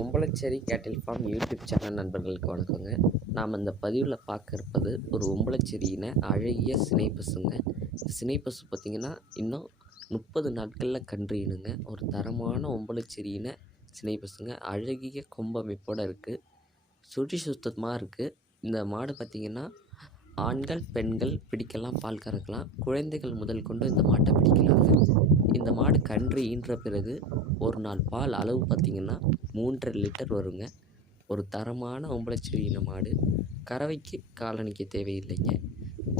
ஒம்பளச்சேரி கேட்டில் form YouTube channel நண்பர்களுக்கு வணக்கங்க. நாம் இந்த பதிவில் பார்க்க இருப்பது ஒரு ஒம்பளச்சேரியின அழகிய சினை பசுங்க. சினை பசு பார்த்திங்கன்னா இன்னும் 30 நாட்களில் கன்று ஈனுங்க. ஒரு தரமான ஒம்பளச்சேரியின சினை பசுங்க. அழகிய கொம்பமைப்போடு இருக்குது. சுழி சுத்தமாக இருக்குது. இந்த மாடு பார்த்திங்கன்னா ஆண்கள் பெண்கள் பிடிக்கலாம், பால் கறக்கலாம். குழந்தைகள் முதல் கொண்டு இந்த மாட்டை பிடிக்கலாங்க. இந்த மாடு கன்று ஈன்ற பிறகு ஒரு நாள் பால் அளவு பார்த்திங்கன்னா 3.5 லிட்டர் வருங்க. ஒரு தரமான ஒம்பளச்சேரியின மாடு. கறவைக்கு காலணிக்க தேவையில்லைங்க.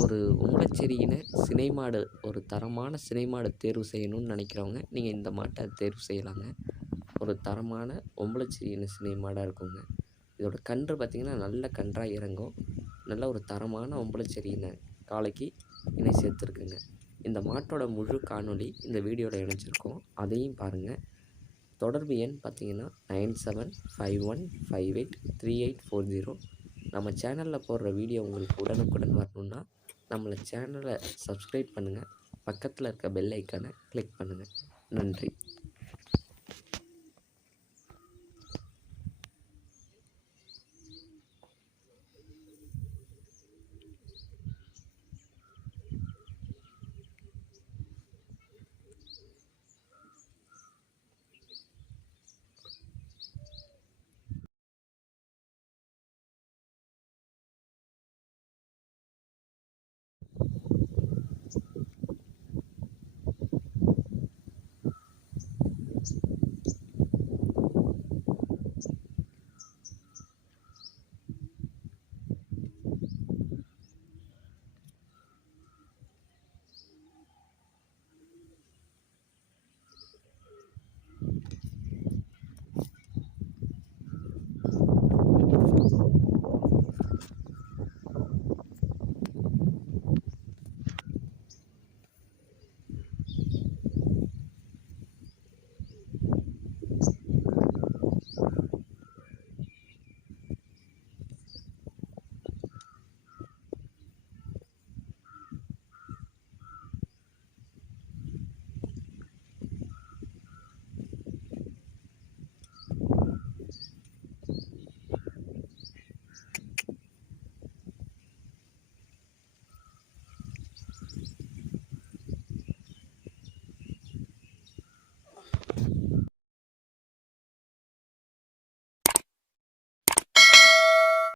ஒரு ஒம்பளச்சேரியின சினை மாடு, ஒரு தரமான சினை மாடு தேர்வு செய்யணும்னு நினைக்கிறவங்க நீங்கள் இந்த மாட்டை தேர்வு செய்யலாங்க. ஒரு தரமான ஒம்பளச்சேரியின சினை மாடாக இருக்குங்க. இதோட கன்று பார்த்திங்கன்னா நல்ல கன்றாக இறங்கும். நல்ல ஒரு தரமான ஒம்பளச்சேரியின காளைக்கு இணை சேர்த்துருக்குங்க. இந்த மாட்டோட முழு காணொளி இந்த வீடியோவில் இணைச்சிருக்கோம், அதையும் பாருங்கள். தொடர்பு எண் பார்த்திங்கன்னா 9751583840. நம்ம சேனலில் போடுற வீடியோ உங்களுக்கு உடனுக்குடன் வரணுன்னா நம்மளை சேனலை சப்ஸ்கிரைப் பண்ணுங்கள். பக்கத்தில் இருக்க பெல் ஐக்கானை கிளிக் பண்ணுங்கள். நன்றி.